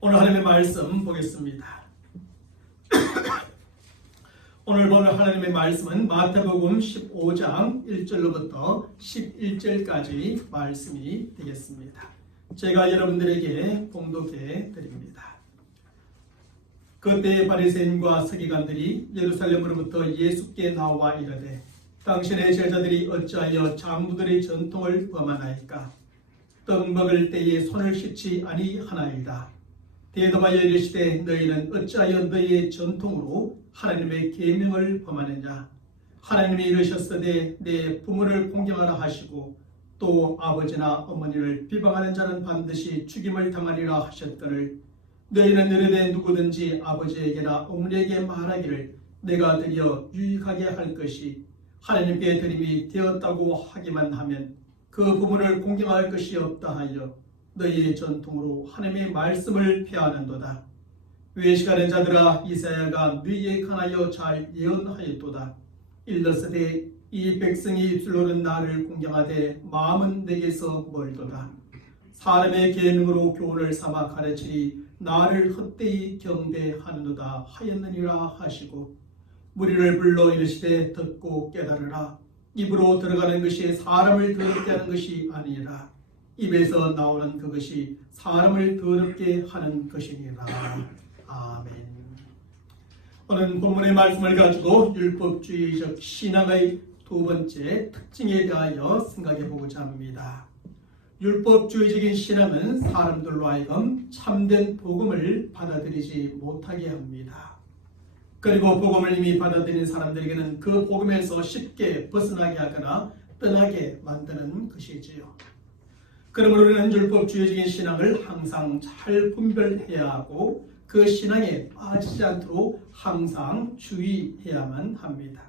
오늘 하나님의 말씀 보겠습니다. 오늘 본 하나님의 말씀은 마태복음 15장 1절로부터 11절까지 말씀이 되겠습니다. 제가 여러분들에게 봉독해 드립니다. 그때 바리새인과 서기관들이 예루살렘으로부터 예수께 나와 이르되 당신의 제자들이 어찌하여 장부들의 전통을 범하나이까? 떡 먹을 때에 손을 씻지 아니하나이다. 대답하여 이르시되 너희는 어찌하여 너희의 전통으로 하나님의 계명을 범하느냐? 하나님이 이르셨으되 내 부모를 공경하라 하시고 또 아버지나 어머니를 비방하는 자는 반드시 죽임을 당하리라 하셨거늘 너희는 이르되 누구든지 아버지에게나 어머니에게 말하기를 내가 드려 유익하게 할 것이 하나님께 드림이 되었다고 하기만 하면 그 부모를 공경할 것이 없다 하여 너희의 전통으로 하나님의 말씀을 폐하는도다. 외식하는 자들아 이사야가 너희에 관하여 잘 예언하였도다. 일렀으되 이 백성이 입술로는 나를 공경하되 마음은 내게서 멀도다. 사람의 계명으로 교훈을 삼아 가르치리 나를 헛되이 경배하는도다 하였느니라 하시고 무리를 불러 이르시되 듣고 깨달으라. 입으로 들어가는 것이 사람을 더럽게 하는 것이 아니라 입에서 나오는 그것이 사람을 더럽게 하는 것이니라. 아멘. 오늘 본문의 말씀을 가지고 율법주의적 신앙의 두 번째 특징에 대하여 생각해 보고자 합니다. 율법주의적인 신앙은 사람들로 하여금 참된 복음을 받아들이지 못하게 합니다. 그리고 복음을 이미 받아들인 사람들에게는 그 복음에서 쉽게 벗어나게 하거나 떠나게 만드는 것이지요. 그러므로 우리는 율법주의적인 신앙을 항상 잘 분별해야 하고 그 신앙에 빠지지 않도록 항상 주의해야만 합니다.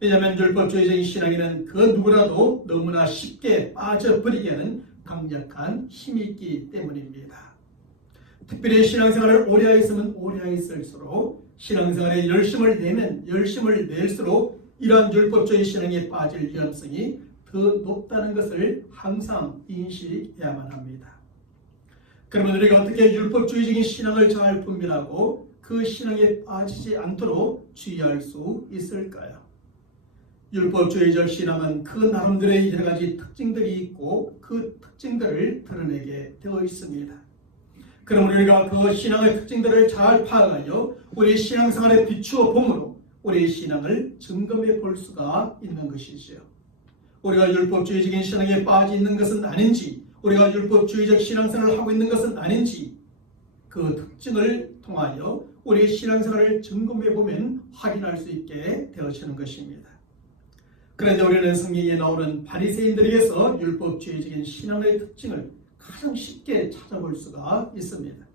왜냐하면 율법주의적인 신앙에는 그 누구라도 너무나 쉽게 빠져버리게 하는 강력한 힘이 있기 때문입니다. 특별히 신앙생활을 오래 하였으면 오래 하였을수록 신앙생활에 열심을 내면 열심을 낼수록 이러한 율법주의 신앙에 빠질 위험성이 더 높다는 것을 항상 인식해야만 합니다. 그러면 우리가 어떻게 율법주의적인 신앙을 잘 분별하고 그 신앙에 빠지지 않도록 주의할 수 있을까요? 율법주의적 신앙은 그 나름대로의 여러 가지 특징들이 있고 그 특징들을 드러내게 되어 있습니다. 그러면 우리가 그 신앙의 특징들을 잘 파악하여 우리 신앙생활에 비추어 봄으로 우리 신앙을 점검해 볼 수가 있는 것이지요. 우리가 율법주의적인 신앙에 빠져 있는 것은 아닌지, 우리가 율법주의적 신앙생활을 하고 있는 것은 아닌지 그 특징을 통하여 우리 신앙생활을 점검해 보면 확인할 수 있게 되어지는 것입니다. 그런데 우리는 성경에 나오는 바리새인들에게서 율법주의적인 신앙의 특징을 가장 쉽게 찾아볼 수가 있습니다.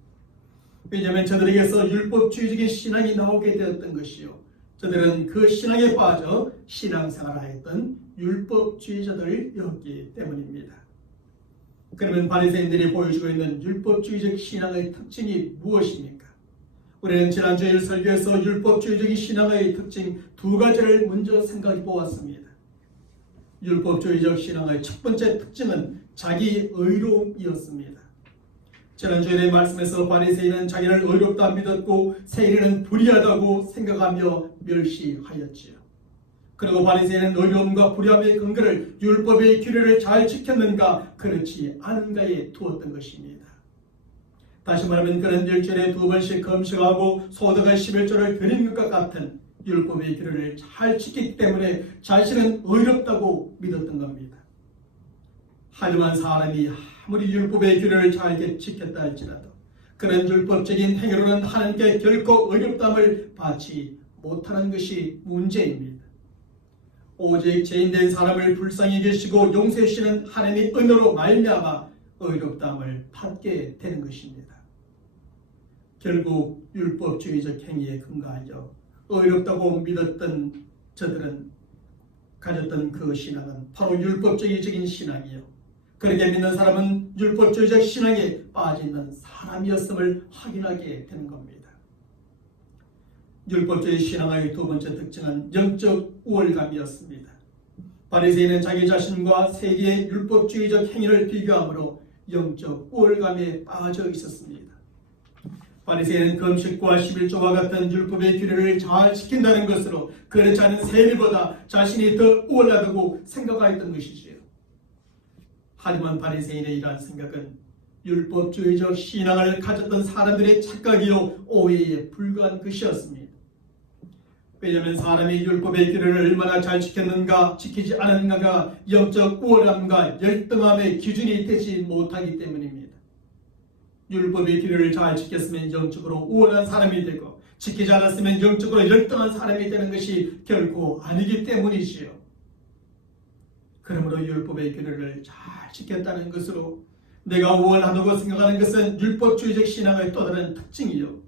왜냐하면 저들에게서 율법주의적인 신앙이 나오게 되었던 것이요. 저들은 그 신앙에 빠져 신앙생활을 하였던 율법주의자들이었기 때문입니다. 그러면 바리새인들이 보여주고 있는 율법주의적 신앙의 특징이 무엇입니까? 우리는 지난주일 설교에서 율법주의적인 신앙의 특징 두 가지를 먼저 생각해 보았습니다. 율법주의적 신앙의 첫 번째 특징은 자기 의로움이었습니다. 지난주에 말씀에서 바리새인은 자기를 의롭다 믿었고 세리는 불의하다고 생각하며 멸시하였지요. 그리고 바리새인은 의로움과 불의함의 근거를 율법의 규례를 잘 지켰는가 그렇지 않은가에 두었던 것입니다. 다시 말하면 그는 일주일에 2번씩 금식하고 소득의 11조를 드리는 것과 같은 율법의 규례를 잘 지키기 때문에 자신은 의롭다고 믿었던 겁니다. 하지만 사람이 아무리 율법의 규례를 잘 지켰다 할지라도 그런 율법적인 행위로는 하나님께 결코 의롭다함을 받지 못하는 것이 문제입니다. 오직 죄인된 사람을 불쌍히 계시고 용서해 주시는 하나님의 은혜로 말미암아 의롭다함을 받게 되는 것입니다. 결국 율법주의적 행위에 근거하여 의롭다고 믿었던 저들은 가졌던 그 신앙은 바로 율법주의적인 신앙이요. 그렇게 믿는 사람은 율법주의적 신앙에 빠져있는 사람이었음을 확인하게 되는 겁니다. 율법주의 신앙의 두 번째 특징은 영적 우월감이었습니다. 바리새인은 자기 자신과 세계의 율법주의적 행위를 비교함으로 영적 우월감에 빠져 있었습니다. 바리새인은 금식과 11조와 같은 율법의 규례를 잘 지킨다는 것으로 그렇지 않은 세리보다 자신이 더 우월하다고 생각하였던 것이지요. 하지만 바리새인의 이러한 생각은 율법주의적 신앙을 가졌던 사람들의 착각이요 오해에 불과한 것이었습니다. 왜냐하면 사람이 율법의 규례를 얼마나 잘 지켰는가 지키지 않았는가가 영적 우월함과 열등함의 기준이 되지 못하기 때문입니다. 율법의 규례를 잘 지켰으면 영적으로 우월한 사람이 되고 지키지 않았으면 영적으로 열등한 사람이 되는 것이 결코 아니기 때문이지요. 그러므로 율법의 규례를 잘 지켰다는 것으로 내가 우월하다고 생각하는 것은 율법주의적 신앙의 또 다른 특징이요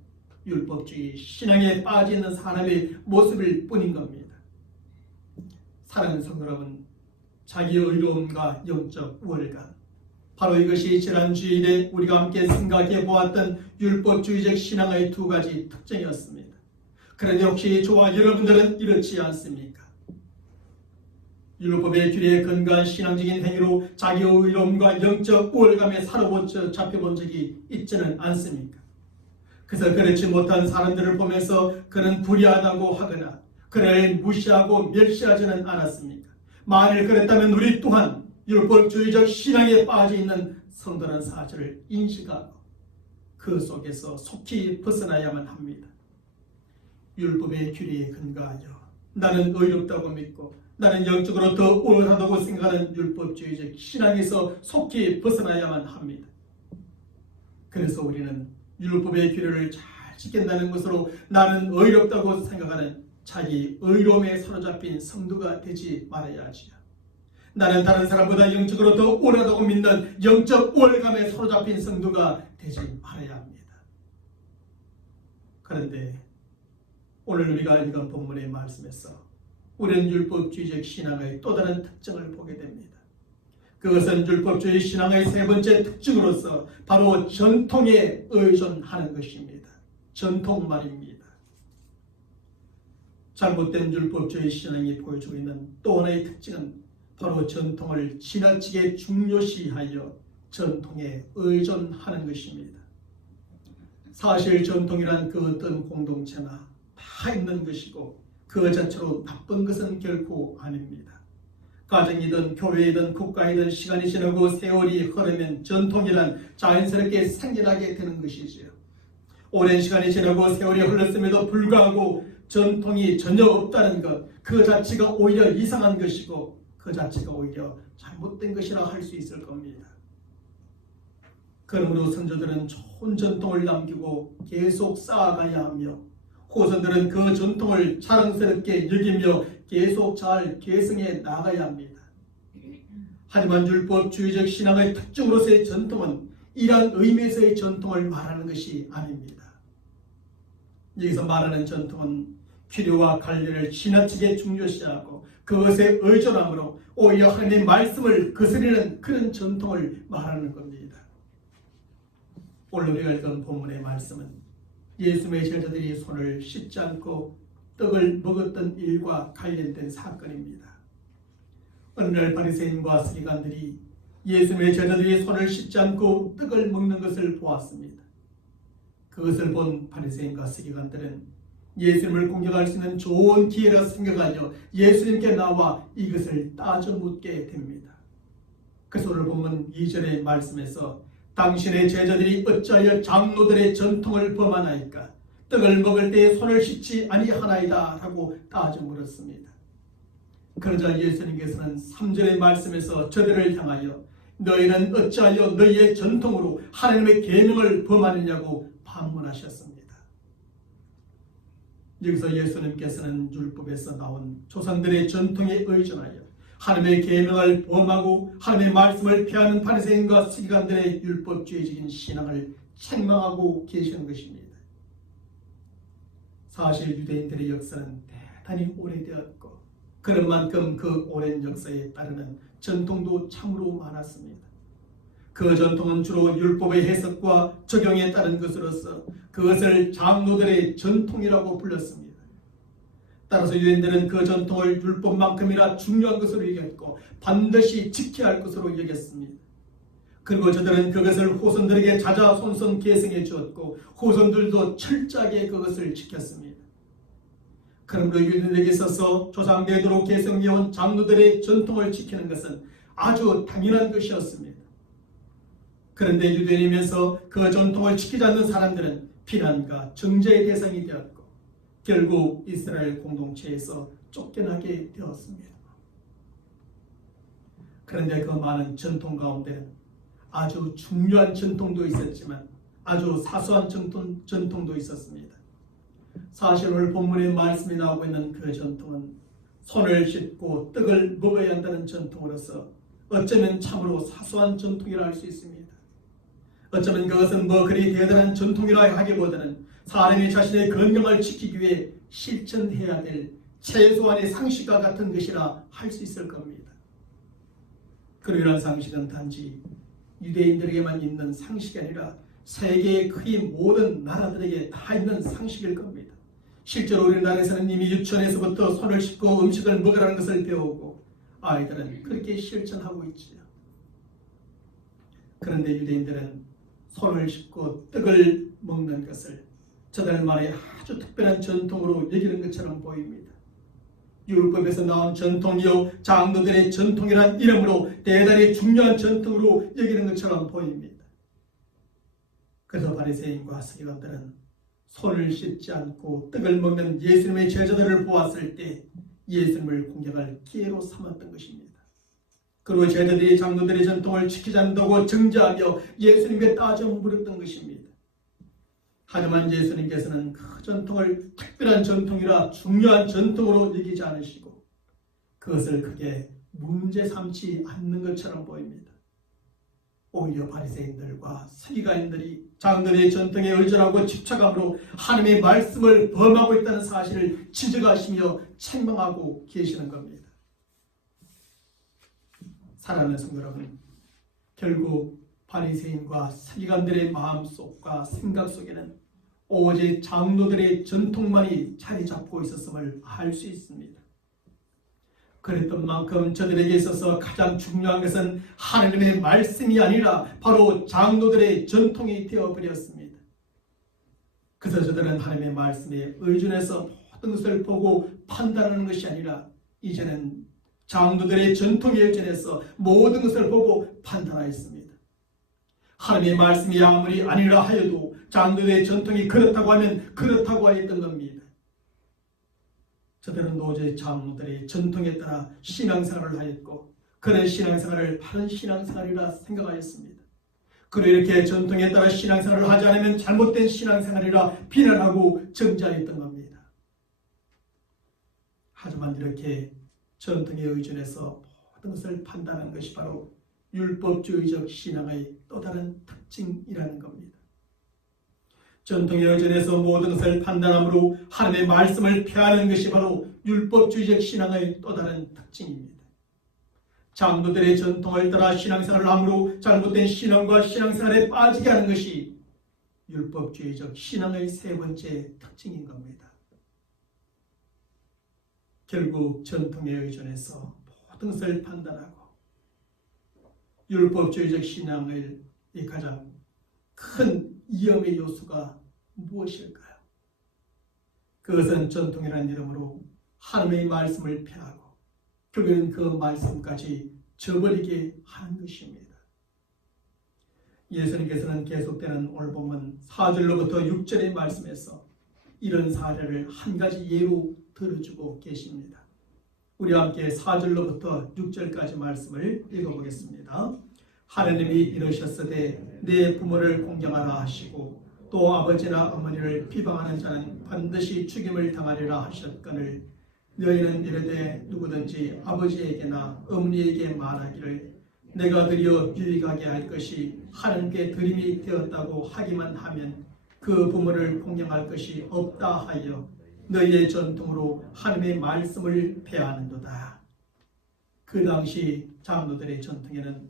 율법주의 신앙에 빠져 있는 사람의 모습일 뿐인 겁니다. 사랑하는 성도 여러분, 자기의 의로움과 영적 우월감, 바로 이것이 지난 주일에 우리가 함께 생각해 보았던 율법주의적 신앙의 두 가지 특징이었습니다. 그런데 혹시 저와 여러분들은 이렇지 않습니까? 율법의 규례에 근거한 신앙적인 행위로 자기의 의로움과 영적 우월감에 사로잡혀본 적이 있지는 않습니까? 그래서 그렇지 못한 사람들을 보면서 그는 불의하다고 하거나 그를 무시하고 멸시하지는 않았습니까? 만일 그랬다면 우리 또한 율법주의적 신앙에 빠져있는 성도라는 사실을 인식하고 그 속에서 속히 벗어나야만 합니다. 율법의 규례에 근거하여 나는 의롭다고 믿고 나는 영적으로 더 우월하다고 생각하는 율법주의적 신앙에서 속히 벗어나야만 합니다. 그래서 우리는 율법의 규례를 잘 지킨다는 것으로 나는 의롭다고 생각하는 자기 의로움에 사로잡힌 성도가 되지 말아야 하지요. 나는 다른 사람보다 영적으로 더 우월하다고 믿는 영적 우월감에 사로잡힌 성도가 되지 말아야 합니다. 그런데 오늘 우리가 읽은 본문의 말씀에서 우리는 율법주의적 신앙의 또 다른 특징을 보게 됩니다. 그것은 율법주의 신앙의 세 번째 특징으로서 바로 전통에 의존하는 것입니다. 전통 말입니다. 잘못된 율법주의 신앙이 보여주고 있는 또 하나의 특징은 바로 전통을 지나치게 중요시하여 전통에 의존하는 것입니다. 사실 전통이란 그 어떤 공동체나 다 있는 것이고 그 자체로 나쁜 것은 결코 아닙니다. 가정이든 교회이든 국가이든 시간이 지나고 세월이 흐르면 전통이란 자연스럽게 생겨나게 되는 것이지요. 오랜 시간이 지나고 세월이 흘렀음에도 불구하고 전통이 전혀 없다는 것, 그 자체가 오히려 이상한 것이고 그 자체가 오히려 잘못된 것이라 할 수 있을 겁니다. 그러므로 선조들은 좋은 전통을 남기고 계속 쌓아가야 하며 후손들은 그 전통을 자랑스럽게 여기며 계속 잘 계승해 나가야 합니다. 하지만 율법주의적 신앙의 특징으로서의 전통은 이러한 의미에서의 전통을 말하는 것이 아닙니다. 여기서 말하는 전통은 규례와 관례를 지나치게 중요시하고 그것에 의존함으로 오히려 하나님의 말씀을 거스르는 그런 전통을 말하는 겁니다. 오늘 우리가 읽은 본문의 말씀은 예수님의 제자들이 손을 씻지 않고 떡을 먹었던 일과 관련된 사건입니다. 어느 날 바리새인과 서기관들이 예수님의 제자들이 손을 씻지 않고 떡을 먹는 것을 보았습니다. 그것을 본 바리새인과 서기관들은 예수님을 공격할 수 있는 좋은 기회라 생각하여 예수님께 나와 이것을 따져 묻게 됩니다. 그래서 오늘 보면 2절의 말씀에서 당신의 제자들이 어찌하여 장로들의 전통을 범하나이까? 떡을 먹을 때에 손을 씻지 아니하나이다 라고 따져 물었습니다. 그러자 예수님께서는 3절의 말씀에서 저들을 향하여 너희는 어찌하여 너희의 전통으로 하나님의 계명을 범하느냐고 반문하셨습니다. 여기서 예수님께서는 율법에서 나온 조상들의 전통에 의존하여 하나님의 계명을 범하고 하나님의 말씀을 피하는 바리새인과 서기관들의 율법주의적인 신앙을 책망하고 계시는 것입니다. 사실 유대인들의 역사는 대단히 오래되었고 그런 만큼 그 오랜 역사에 따르는 전통도 참으로 많았습니다. 그 전통은 주로 율법의 해석과 적용에 따른 것으로서 그것을 장로들의 전통이라고 불렀습니다. 따라서 유대인들은 그 전통을 율법만큼이나 중요한 것으로 여겼고 반드시 지켜야 할 것으로 여겼습니다. 그리고 저들은 그것을 후손들에게 자자손손 계승해 주었고 후손들도 철저하게 그것을 지켰습니다. 그러므로 유대인에게 있어서 조상되도록 계승해온 장로들의 전통을 지키는 것은 아주 당연한 것이었습니다. 그런데 유대인이면서 그 전통을 지키지 않는 사람들은 비난과 정죄의 대상이 되었고 결국 이스라엘 공동체에서 쫓겨나게 되었습니다. 그런데 그 많은 전통 가운데는 아주 중요한 전통도 있었지만 아주 사소한 전통도 있었습니다. 사실 오늘 본문의 말씀이 나오고 있는 그 전통은 손을 씻고 떡을 먹어야 한다는 전통으로서 어쩌면 참으로 사소한 전통이라 할 수 있습니다. 어쩌면 그것은 뭐 그리 대단한 전통이라 하기보다는 사람이 자신의 건강을 지키기 위해 실천해야 될 최소한의 상식과 같은 것이라 할 수 있을 겁니다. 그리고 이런 상식은 단지 유대인들에게만 있는 상식이 아니라 세계의 거의 모든 나라들에게 다 있는 상식일 겁니다. 실제로 우리나라에서는 이미 유치원에서부터 손을 씻고 음식을 먹으라는 것을 배우고 아이들은 그렇게 실천하고 있지요. 그런데 유대인들은 손을 씻고 떡을 먹는 것을 저들만의 아주 특별한 전통으로 여기는 것처럼 보입니다. 율법에서 나온 전통이요 장로들의 전통이란 이름으로 대단히 중요한 전통으로 여기는 것처럼 보입니다. 그래서 바리새인과 서기관들은 손을 씻지 않고 떡을 먹는 예수님의 제자들을 보았을 때 예수님을 공격할 기회로 삼았던 것입니다. 그리고 제자들이 장로들의 전통을 지키지 않는다고 정죄하며 예수님께 따져 물었던 것입니다. 하지만 예수님께서는 그 전통을 특별한 전통이라 중요한 전통으로 여기지 않으시고 그것을 크게 문제 삼지 않는 것처럼 보입니다. 오히려 바리새인들과 서기관들이 장로들의 전통에 의존하고 집착함으로 하나님의 말씀을 범하고 있다는 사실을 지적하시며 책망하고 계시는 겁니다. 사랑하는 성도 여러분, 결국 바리새인과 서기관들의 마음속과 생각 속에는 오직 장로들의 전통만이 자리 잡고 있었음을 알 수 있습니다. 그랬던 만큼 저들에게 있어서 가장 중요한 것은 하나님의 말씀이 아니라 바로 장로들의 전통이 되어버렸습니다. 그래서 저들은 하나님의 말씀에 의존해서 모든 것을 보고 판단하는 것이 아니라 이제는 장로들의 전통에 의존해서 모든 것을 보고 판단하였습니다. 하나님의 말씀이 아무리 아니라 하여도 장로들의 전통이 그렇다고 하면 그렇다고 하였던 겁니다. 저들은 도저히 장로들의 전통에 따라 신앙생활을 하였고 그런 신앙생활을 바른 신앙생활이라 생각하였습니다. 그리고 이렇게 전통에 따라 신앙생활을 하지 않으면 잘못된 신앙생활이라 비난하고 정죄하였던 겁니다. 하지만 이렇게 전통에 의존해서 모든 것을 판단하는 것이 바로 율법주의적 신앙의 또 다른 특징이라는 겁니다. 전통에 의존해서 모든 것을 판단함으로 하나님의 말씀을 폐하는 것이 바로 율법주의적 신앙의 또 다른 특징입니다. 장로들의 전통을 따라 신앙생활을 함으로 잘못된 신앙과 신앙생활에 빠지게 하는 것이 율법주의적 신앙의 세 번째 특징인 겁니다. 결국 전통에 의존해서 모든 것을 판단하고 율법주의적 신앙의 가장 큰 위험의 요소가 무엇일까요? 그것은 전통이라는 이름으로 하나님의 말씀을 폐하고 결국은 그 말씀까지 저버리게 하는 것입니다. 예수님께서는 계속되는 오늘 본문 4절로부터 6절의 말씀에서 이런 사례를 한 가지 예로 들어주고 계십니다. 우리 함께 4절로부터 6절까지 말씀을 읽어보겠습니다. 하나님이 이르셨으되 내 부모를 공경하라 하시고 또 아버지나 어머니를 비방하는 자는 반드시 죽임을 당하리라 하셨거늘 너희는 이르되 누구든지 아버지에게나 어머니에게 말하기를 내가 드려 유익하게 할 것이 하나님께 드림이 되었다고 하기만 하면 그 부모를 공경할 것이 없다 하여 너희의 전통으로 하나님의 말씀을 폐하는도다. 그 당시 장로들의 전통에는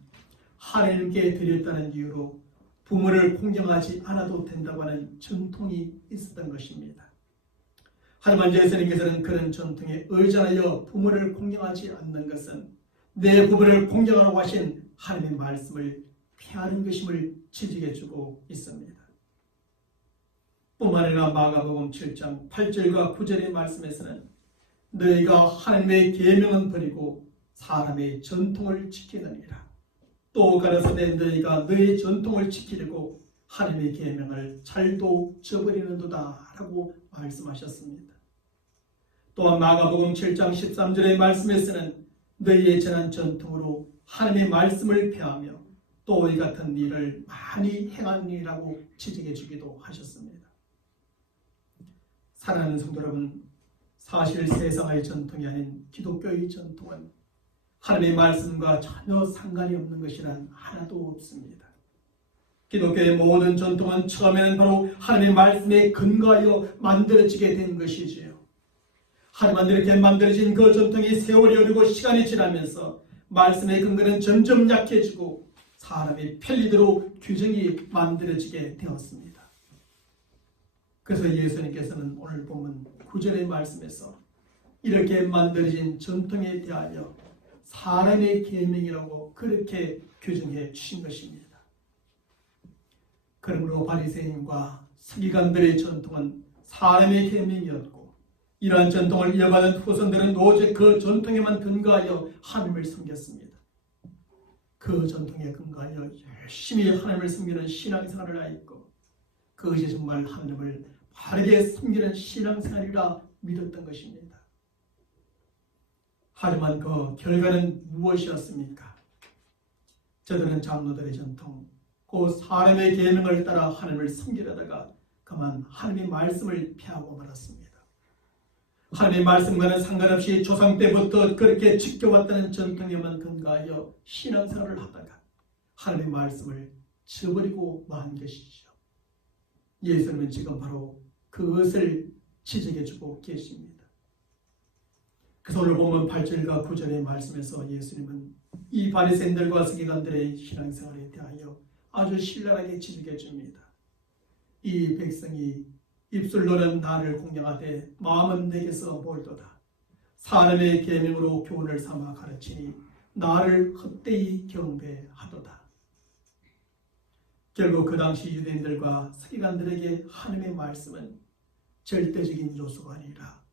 하나님께 드렸다는 이유로 부모를 공경하지 않아도 된다고 하는 전통이 있었던 것입니다. 하지만 예수님께서는 그런 전통에 의존하여 부모를 공경하지 않는 것은 내 부모를 공경하라고 하신 하나님의 말씀을 피하는 것임을 지적해주고 있습니다. 뿐만 아니라 마가복음 7장 8절과 9절의 말씀에서는 너희가 하나님의 계명은 버리고 사람의 전통을 지키느니라. 또 가라사대 너희가 너희 전통을 지키려고 하나님의 계명을 잘도 저버리는도다 라고 말씀하셨습니다. 또한 마가복음 7장 13절의 말씀에서는 너희의 전한 전통으로 하나님의 말씀을 폐하며 또 이 같은 일을 많이 행하니라고 지적해 주기도 하셨습니다. 사랑하는 성도 여러분, 사실 세상의 전통이 아닌 기독교의 전통은 하나님의 말씀과 전혀 상관이 없는 것이란 하나도 없습니다. 기독교의 모든 전통은 처음에는 바로 하나님의 말씀에 근거하여 만들어지게 된 것이지요. 하지만 이렇게 만들어진 그 전통이 세월이 흐르고 시간이 지나면서 말씀의 근거는 점점 약해지고 사람의 편리대로 규정이 만들어지게 되었습니다. 그래서 예수님께서는 오늘 본문 9절의 말씀에서 이렇게 만들어진 전통에 대하여 사람의 계명이라고 그렇게 규정해 주신 것입니다. 그러므로 바리새인과 서기관들의 전통은 사람의 계명이었고 이러한 전통을 이어받은 후손들은 오직 그 전통에만 근거하여 하나님을 섬겼습니다. 그 전통에 근거하여 열심히 하나님을 섬기는 신앙생활을 하였고 그것이 정말 하나님을 바르게 섬기는 신앙생활이라 믿었던 것입니다. 하지만 그 결과는 무엇이었습니까? 저들은 장로들의 전통, 그 사람의 계명을 따라 하나님을 섬기려다가 그만 하나님의 말씀을 피하고 말았습니다. 하나님의 말씀과는 상관없이 조상 때부터 그렇게 지켜왔다는 전통에만 근거하여 신앙생활을 하다가 하나님의 말씀을 저버리고 만 것이죠. 예수님은 지금 바로 그것을 지적해주고 계십니다. 그래서 오늘 보면 8절과 9절의 말씀에서 예수님은 이 바리새인들과 서기관들의 신앙생활에 대하여 아주 신랄하게 지적해줍니다. 이 백성이 입술로는 나를 공경하되 마음은 내게서 멀도다. 사람의 계명으로 교훈을 삼아 가르치니 나를 헛되이 경배하도다. 결국 그 당시 유대인들과 서기관들에게 하나님의 말씀은 절대적인 요소가 아니라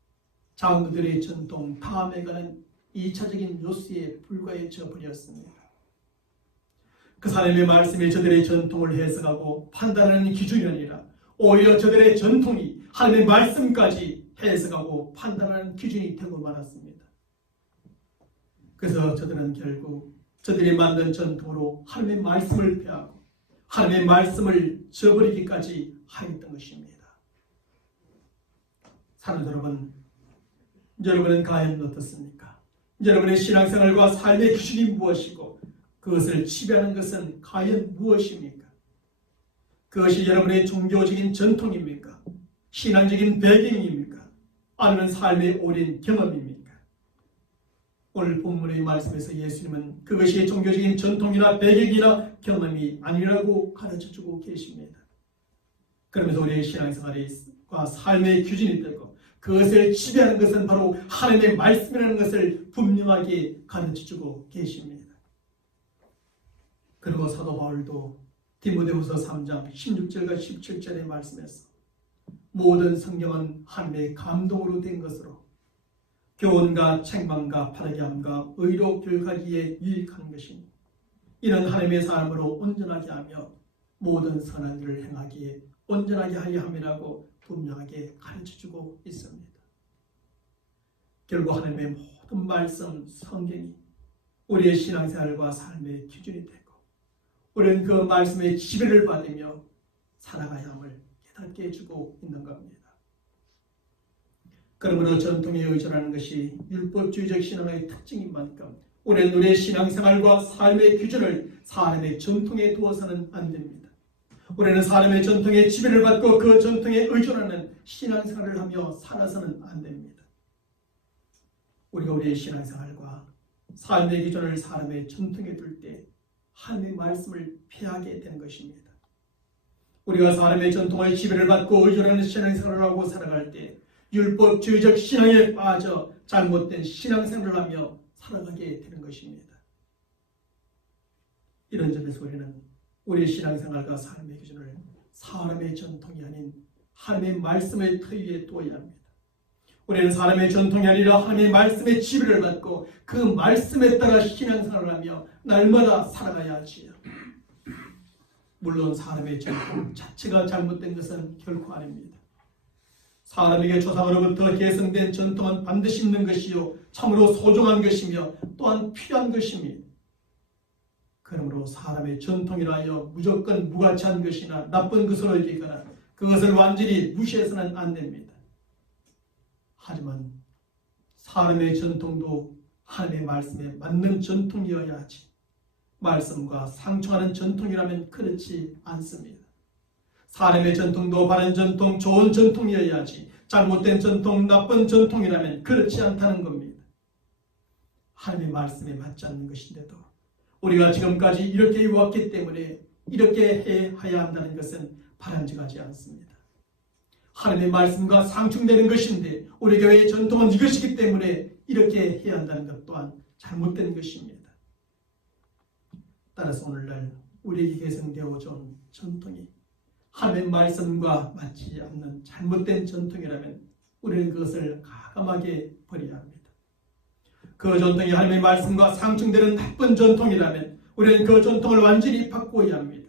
장로들의 전통 다음에 가는 2차적인 요소에 불과해져 버렸습니다. 그 하나님의 말씀이 저들의 전통을 해석하고 판단하는 기준이 아니라 오히려 저들의 전통이 하나님의 말씀까지 해석하고 판단하는 기준이 되고 말았습니다. 그래서 저들은 결국 저들이 만든 전통으로 하나님의 말씀을 폐하고 하나님의 말씀을 저버리기까지 하였던 것입니다. 사랑하는 여러분, 여러분은 과연 어떻습니까? 여러분의 신앙생활과 삶의 기준이 무엇이고 그것을 지배하는 것은 과연 무엇입니까? 그것이 여러분의 종교적인 전통입니까? 신앙적인 배경입니까? 아니면 삶의 오랜 경험입니까? 오늘 본문의 말씀에서 예수님은 그것이 종교적인 전통이나 배경이나 경험이 아니라고 가르쳐주고 계십니다. 그러면서 우리의 신앙생활과 삶의 기준이 되고 그것을 지배하는 것은 바로 하나님의 말씀이라는 것을 분명하게 가르쳐주고 계십니다. 그리고 사도 바울도 디모데후서 3장 16절과 17절의 말씀에서 모든 성경은 하나님의 감동으로 된 것으로 교훈과 책망과 바르게 함과 의로 교육하기에 유익한 것이니 이는 하나님의 사람으로 온전하게 하며 모든 선한 일을 행하기에 온전하게 하려 함이라고 분명하게 가르쳐주고 있습니다. 결국 하나님의 모든 말씀 성경이 우리의 신앙생활과 삶의 기준이 되고 우리는 그 말씀의 지배를 받으며 살아가야 함을 깨닫게 해주고 있는 겁니다. 그러므로 전통에 의존하는 것이 율법주의적 신앙의 특징인 만큼 우리는 우리의 신앙생활과 삶의 기준을 사람의 전통에 두어서는 안 됩니다. 우리는 사람의 전통에 지배를 받고 그 전통에 의존하는 신앙생활을 하며 살아서는 안 됩니다. 우리가 우리의 신앙생활과 삶의 기준을 사람의 전통에 둘 때 하나님의 말씀을 폐하게 되는 것입니다. 우리가 사람의 전통의 지배를 받고 의존하는 신앙생활을 하고 살아갈 때 율법주의적 신앙에 빠져 잘못된 신앙생활을 하며 살아가게 되는 것입니다. 이런 점에서 우리는 우리 신앙생활과 삶의 기준을 사람의 전통이 아닌 하나님의 말씀의 터 위에 두어야 합니다. 우리는 사람의 전통이 아니라 하나님의 말씀의 지배를 받고 그 말씀에 따라 신앙생활을 하며 날마다 살아가야 하지요. 물론 사람의 전통 자체가 잘못된 것은 결코 아닙니다. 사람에게 조상으로부터 계승된 전통은 반드시 있는 것이요 참으로 소중한 것이며 또한 필요한 것입니다. 그러므로 사람의 전통이라 하여 무조건 무가치한 것이나 나쁜 것으로 여기거나 그것을 완전히 무시해서는 안 됩니다. 하지만 사람의 전통도 하나님의 말씀에 맞는 전통이어야 하지 말씀과 상충하는 전통이라면 그렇지 않습니다. 사람의 전통도 바른 전통, 좋은 전통이어야 하지 잘못된 전통, 나쁜 전통이라면 그렇지 않다는 겁니다. 하나님의 말씀에 맞지 않는 것인데도 우리가 지금까지 이렇게 해왔기 때문에 이렇게 해야 한다는 것은 바람직하지 않습니다. 하나님의 말씀과 상충되는 것인데 우리 교회의 전통은 이것이기 때문에 이렇게 해야 한다는 것 또한 잘못된 것입니다. 따라서 오늘날 우리에게 계승되어 온 전통이 하나님의 말씀과 맞지 않는 잘못된 전통이라면 우리는 그것을 과감하게 버려야 합니다. 그 전통이 하나님의 말씀과 상충되는 나쁜 전통이라면 우리는 그 전통을 완전히 바꾸어야 합니다.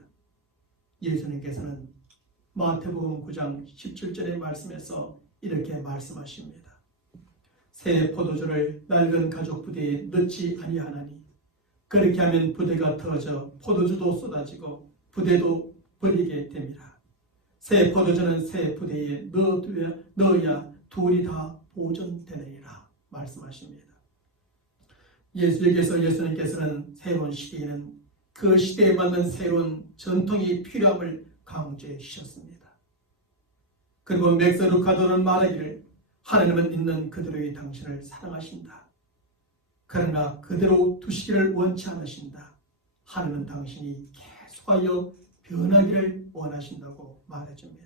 예수님께서는 마태복음 9장 17절의 말씀에서 이렇게 말씀하십니다. 새 포도주를 낡은 가죽 부대에 넣지 아니하나니 그렇게 하면 부대가 터져 포도주도 쏟아지고 부대도 버리게 됩니다. 새 포도주는 새 부대에 넣어야 둘이 다 보존되느니라 말씀하십니다. 예수님께서는 새로운 시대에는 그 시대에 맞는 새로운 전통이 필요함을 강조해 주셨습니다. 그리고 맥스 루카도는 말하기를 하나님은 있는 그대로의 당신을 사랑하신다. 그러나 그대로 두시기를 원치 않으신다. 하나님은 당신이 계속하여 변하기를 원하신다고 말해줍니다.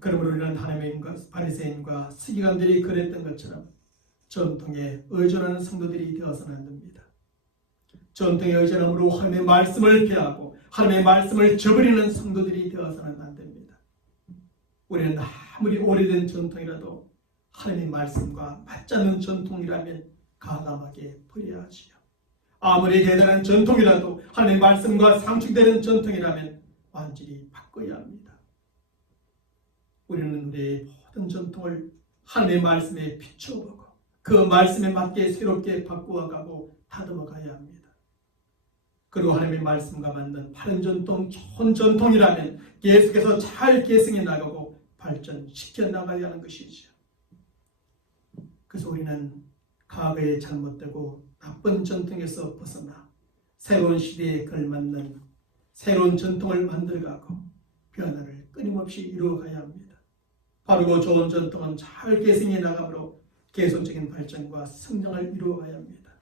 그러므로 우리는 하나님의 바리새인과 서기관들이 그랬던 것처럼 전통에 의존하는 성도들이 되어서는 안 됩니다. 전통에 의존함으로 하나님의 말씀을 폐하고 하나님의 말씀을 저버리는 성도들이 되어서는 안 됩니다. 우리는 아무리 오래된 전통이라도 하나님의 말씀과 맞지 않는 전통이라면 과감하게 버려야 하지요. 아무리 대단한 전통이라도 하나님의 말씀과 상충되는 전통이라면 완전히 바꿔야 합니다. 우리는 우리의 모든 전통을 하나님의 말씀에 비춰보고 그 말씀에 맞게 새롭게 바꾸어가고 다듬어가야 합니다. 그리고 하나님의 말씀과 맞는 바른 전통, 좋은 전통이라면 계속해서 잘 계승해 나가고 발전시켜 나가야 하는 것이죠. 그래서 우리는 과거에 잘못되고 나쁜 전통에서 벗어나 새로운 시대에 걸맞는 새로운 전통을 만들어가고 변화를 끊임없이 이루어가야 합니다. 바르고 좋은 전통은 잘 계승해 나가므로 계속적인 발전과 성장을 이루어가야 합니다.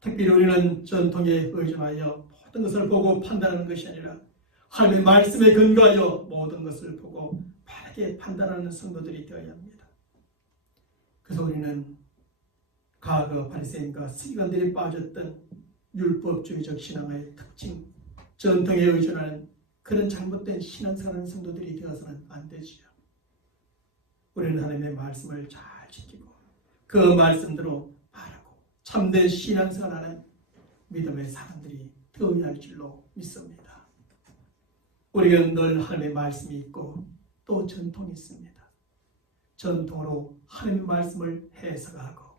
특별히 우리는 전통에 의존하여 모든 것을 보고 판단하는 것이 아니라 하나님의 말씀에 근거하여 모든 것을 보고 바르게 판단하는 성도들이 되어야 합니다. 그래서 우리는 과거 바리새인과 서기관들이 빠졌던 율법주의적 신앙의 특징, 전통에 의존하는 그런 잘못된 신앙생활하는 성도들이 되어서는 안 되지요. 우리는 하나님의 말씀을 잘 지키고 그 말씀대로 바르고 참된 신앙생활하는 믿음의 사람들이 되어야 할 줄로 믿습니다. 우리는 늘 하나님의 말씀이 있고 또 전통이 있습니다. 전통으로 하나님의 말씀을 해석하고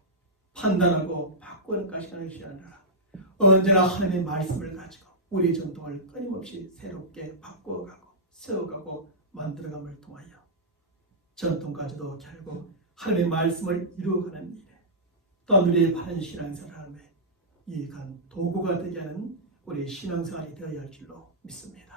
판단하고 바꾸는 것이 아니라 언제나 하나님의 말씀을 가지고 우리 전통을 끊임없이 새롭게 바꾸어가고 세워가고 만들어감을 통하여 전통까지도 결국 하나님의 말씀을 이루어가는 일에 또한 우리의 바른 신앙생활에 유익한 도구가 되게 하는 우리의 신앙생활이 되어야 할 줄로 믿습니다.